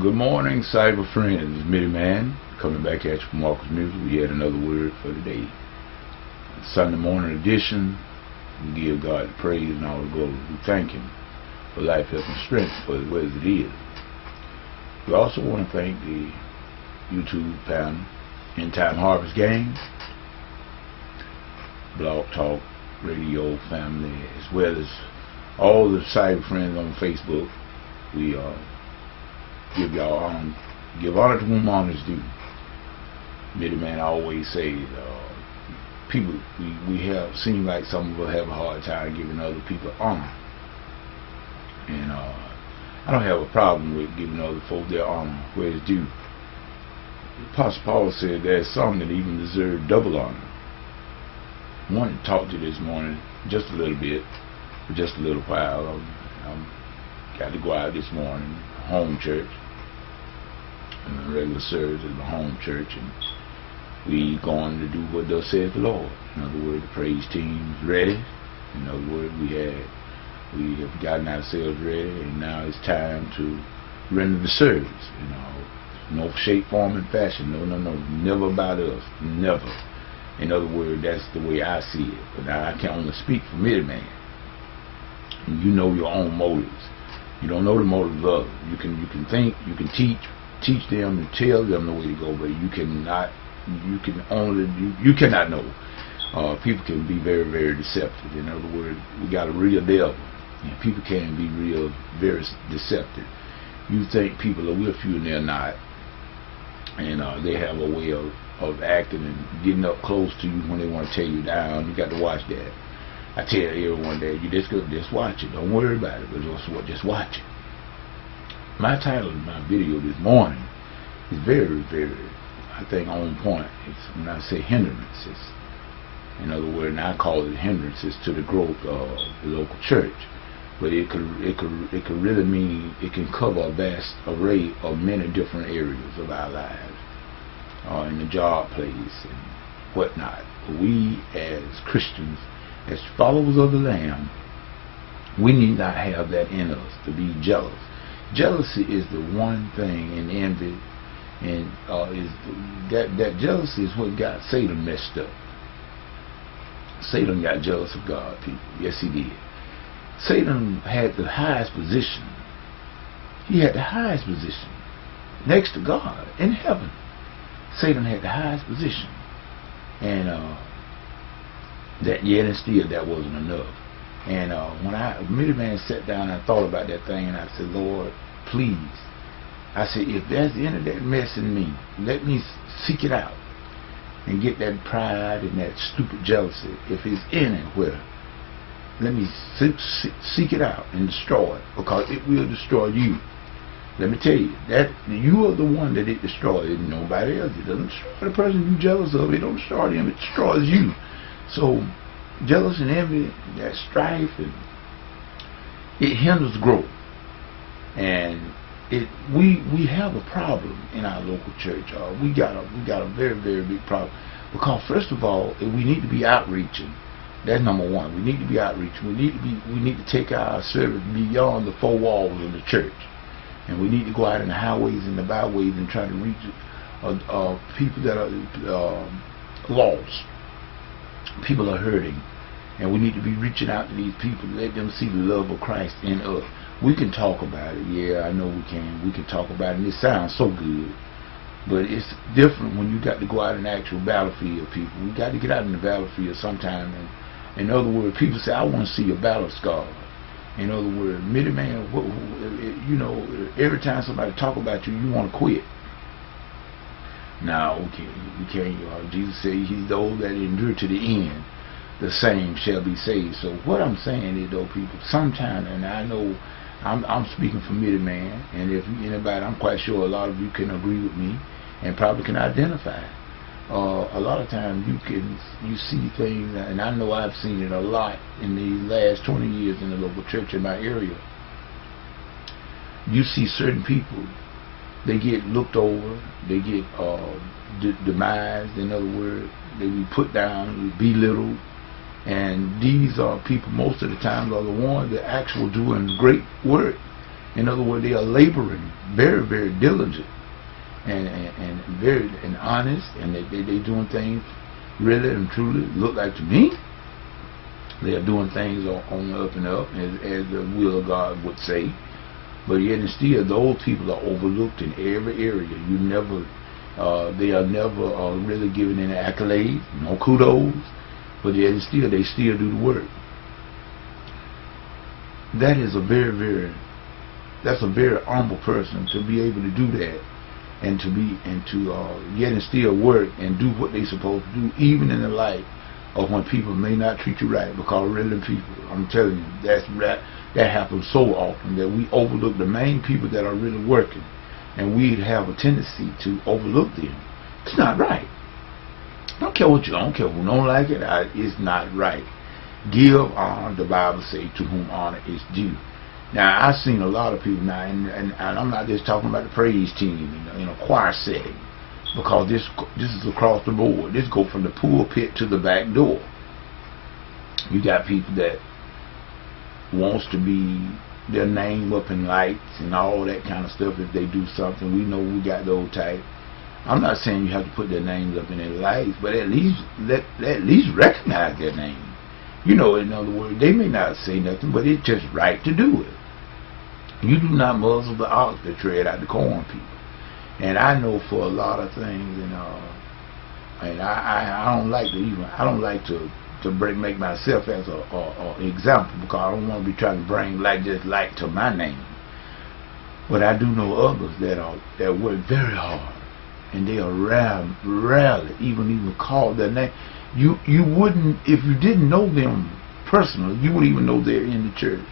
Good morning, cyber friends. Mitty Man coming back at you from Marcus Music. We had another word for today. Sunday morning edition. We give God the praise and all the glory. We thank Him for life, health, and strength for as well as it is. We also want to thank the YouTube panel, End Time Harvest Gang, Blog Talk Radio family, as well as all the cyber friends on Facebook. We give honor to whom honor is due. Mitty Man always say, people we have seem like some of us have a hard time giving other people honor, and I don't have a problem with giving other folks their honor where it's due. Apostle Paul said there's some that even deserve double honor. I wanted to talk to you this morning just a little bit, for just a little while. Got to go out this morning, home church, and the regular service at the home church, and we going to do what thus saith the Lord. In other words, the praise team's ready. In other words, we have gotten ourselves ready, and now it's time to render the service. No shape, form, and fashion. No, never about us, never. In other words, that's the way I see it. But now I can only speak for Mitty Man. And you know your own motives. You don't know the motives of others. You can think, you can teach them and tell them the way to go, but you cannot know. People can be very, very deceptive. In other words, we got a real devil, and people can be real, very deceptive. You think people are with you and they're not, and they have a way of acting and getting up close to you when they want to tear you down. You got to watch that. I tell everyone that you just watch it. Don't worry about it, but just watch it. My title of my video this morning is very, very, I think, on point. It's when I say hindrances. In other words, and I call it hindrances to the growth of the local church. But it could really mean, it can cover a vast array of many different areas of our lives, in the job place and whatnot. But we as Christians, as followers of the Lamb, we need not have that in us, to be jealous. Jealousy is the one thing, and envy, and that jealousy is what got Satan messed up. Satan got jealous of God, people. Yes, he did. Satan had the highest position. He had the highest position next to God in heaven. Satan had the highest position, and that yet and still that wasn't enough. And when Mitty Man sat down and I thought about that thing, and I said, Lord, please, I said, if there's any of that mess in me, let me seek it out and get that pride and that stupid jealousy. If it's anywhere, let me seek it out and destroy it, because it will destroy you. Let me tell you, that you are the one that it destroys, and nobody else. It doesn't destroy the person you're jealous of. It don't destroy them. It destroys you. So jealousy and envy, that strife, and it hinders growth. And we have a problem in our local church. We got a very, very big problem, because first of all, we need to be outreaching. That's number one. We need to be outreaching. We need to take our service beyond the four walls of the church, and we need to go out in the highways and the byways and try to reach people that are lost. People are hurting, and we need to be reaching out to these people, let them see the love of Christ in us. We can talk about it. Yeah, I know we can. We can talk about it, and it sounds so good. But it's different when you got to go out in the actual battlefield, people. We got to get out in the battlefield sometime. And in other words, people say, I want to see a battle scar. In other words, Mitty Man, every time somebody talk about you, you want to quit. Now, okay, we can't. Jesus said, he's those that endure to the end, the same shall be saved. So what I'm saying is, though, people, sometimes, and I know I'm speaking for Mitty Man, and if anybody, I'm quite sure a lot of you can agree with me and probably can identify. A lot of times you see things, and I know I've seen it a lot in the last 20 years in the local church in my area. You see certain people, they get looked over, they get demised. In other words, they be put down, belittled, and these are people most of the time are the ones that actually doing great work In other words, they are laboring very, very diligent and very honest, and they doing things really and truly look like to me. They are doing things on the up and up, as the will of God would say. But yet and still, those people are overlooked in every area. They are never really given any accolades, no kudos. But yet and still, they still do the work. That's a very humble person to be able to do that, and to yet and still work and do what they supposed to do, even in the light of when people may not treat you right. Because really, people, I'm telling you, that happens so often that we overlook the main people that are really working, and we have a tendency to overlook them. It's not right. I don't care who don't like it. It's not right. Give honor, the Bible says, to whom honor is due. Now, I've seen a lot of people now, and I'm not just talking about the praise team in a choir setting, because this is across the board. This go from the pulpit to the back door. You got people that wants to be their name up in lights and all that kind of stuff. If they do something, we know we got those type. I'm not saying you have to put their names up in their lights, but at least recognize their name. In other words, they may not say nothing, but it's just right to do it. You do not muzzle the ox that tread out the corn, people. And I know for a lot of things, and I don't like to make myself as a example, because I don't want to be trying to bring light to my name. But I do know others that work very hard, and they are rarely even called their name. You wouldn't, if you didn't know them personally, you wouldn't even know they're in the church.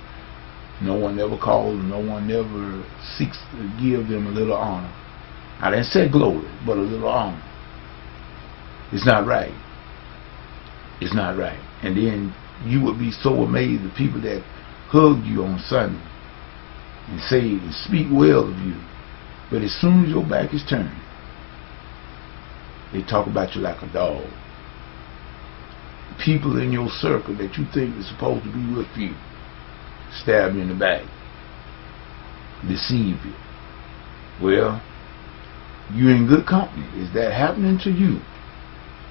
No one ever calls, no one ever seeks to give them a little honor. I didn't say glory, but a little honor. It's not right. It's not right. And then you would be so amazed at people that hug you on Sunday and say and speak well of you, but as soon as your back is turned, they talk about you like a dog. People in your circle that you think is supposed to be with you stab you in the back, deceive you. Well, you're in good company. Is that happening to you?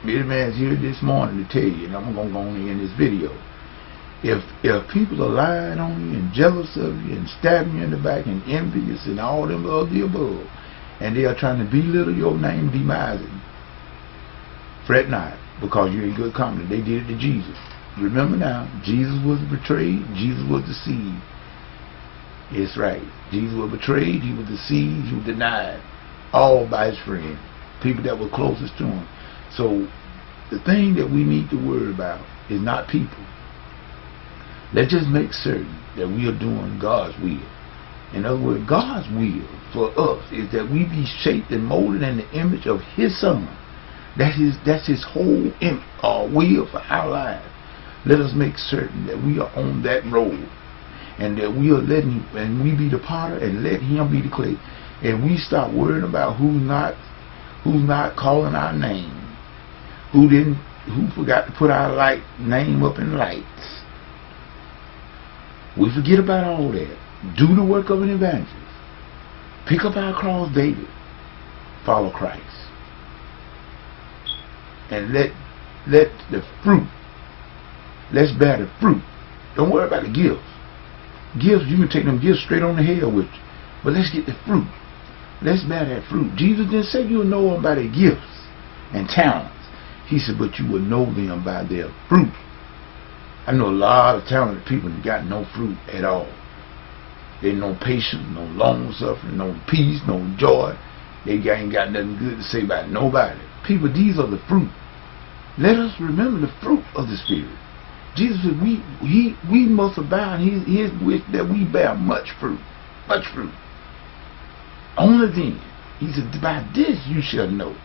Billy Man's here this morning to tell you, and I'm going to go on in this video. If people are lying on you and jealous of you and stabbing you in the back and envious and all them of the above, and they are trying to belittle your name, demise it, fret not, because you're in good company. They did it to Jesus. Remember now, Jesus was betrayed, Jesus was deceived. It's right. Jesus was betrayed, he was deceived, he was denied, all by his friends, people that were closest to him. So the thing that we need to worry about is not people. Let's just make certain that we are doing God's will. In other words, God's will for us is that we be shaped and molded in the image of his Son. That's his whole will for our lives. Let us make certain that we are on that road, and that we are letting, and we be the potter and let him be the clay. And we stop worrying about who's not calling our name, who forgot to put our name up in lights. We forget about all that. Do the work of an evangelist. Pick up our cross daily. Follow Christ. And let the fruit, let's bear the fruit. Don't worry about the gifts. Gifts, you can take them gifts straight on the head with you. But let's get the fruit. Let's bear that fruit. Jesus didn't say you'll know them by their gifts and talents. He said, but you will know them by their fruit. I know a lot of talented people that got no fruit at all. They no patience, no long suffering, no peace, no joy. They ain't got nothing good to say about nobody. People, these are the fruit. Let us remember the fruit of the Spirit. Jesus said we must abide his wish that we bear much fruit. Much fruit. Only then, he said, by this you shall know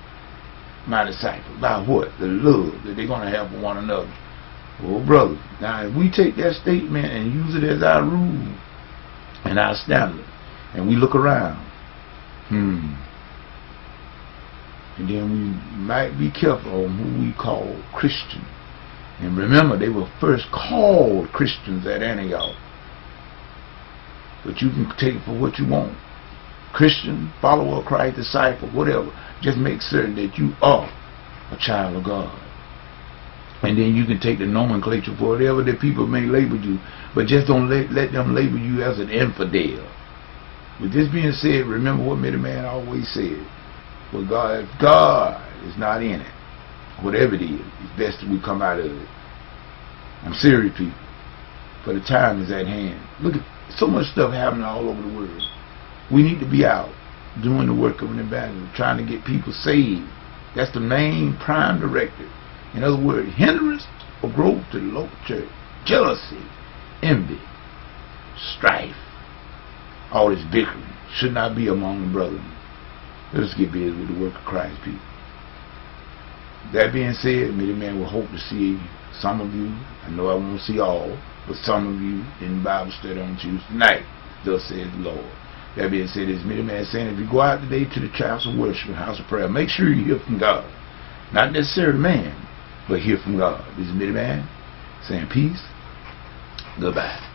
my disciples. By what? The love that they're going to have for one another. Oh, brother. Now, if we take that statement and use it as our rule and our standard, and we look around, and then we might be careful on who we call Christian. And remember, they were first called Christians at Antioch. But you can take it for what you want. Christian, follower of Christ, disciple, whatever. Just make certain that you are a child of God. And then you can take the nomenclature for whatever that people may label you, but just don't let them label you as an infidel. With this being said, remember what Middle Man always said. Well, if God is not in it, whatever it is, it's best that we come out of it. I'm serious, people. For the time is at hand. Look at so much stuff happening all over the world. We need to be out doing the work of an evangelist, trying to get people saved. That's the main prime directive. In other words, hindrance or growth to the local church. Jealousy, envy, strife, all this bickering should not be among the brethren. Let us get busy with the work of Christ, people. That being said, Middle Man will hope to see some of you. I know I won't see all, but some of you in the Bible study on Tuesday night. Thus says the Lord. That being said, it's Middle Man saying, if you go out today to the house of worship, house of prayer, make sure you hear from God. Not necessarily man, but hear from God. This is Middle Man saying peace. Goodbye.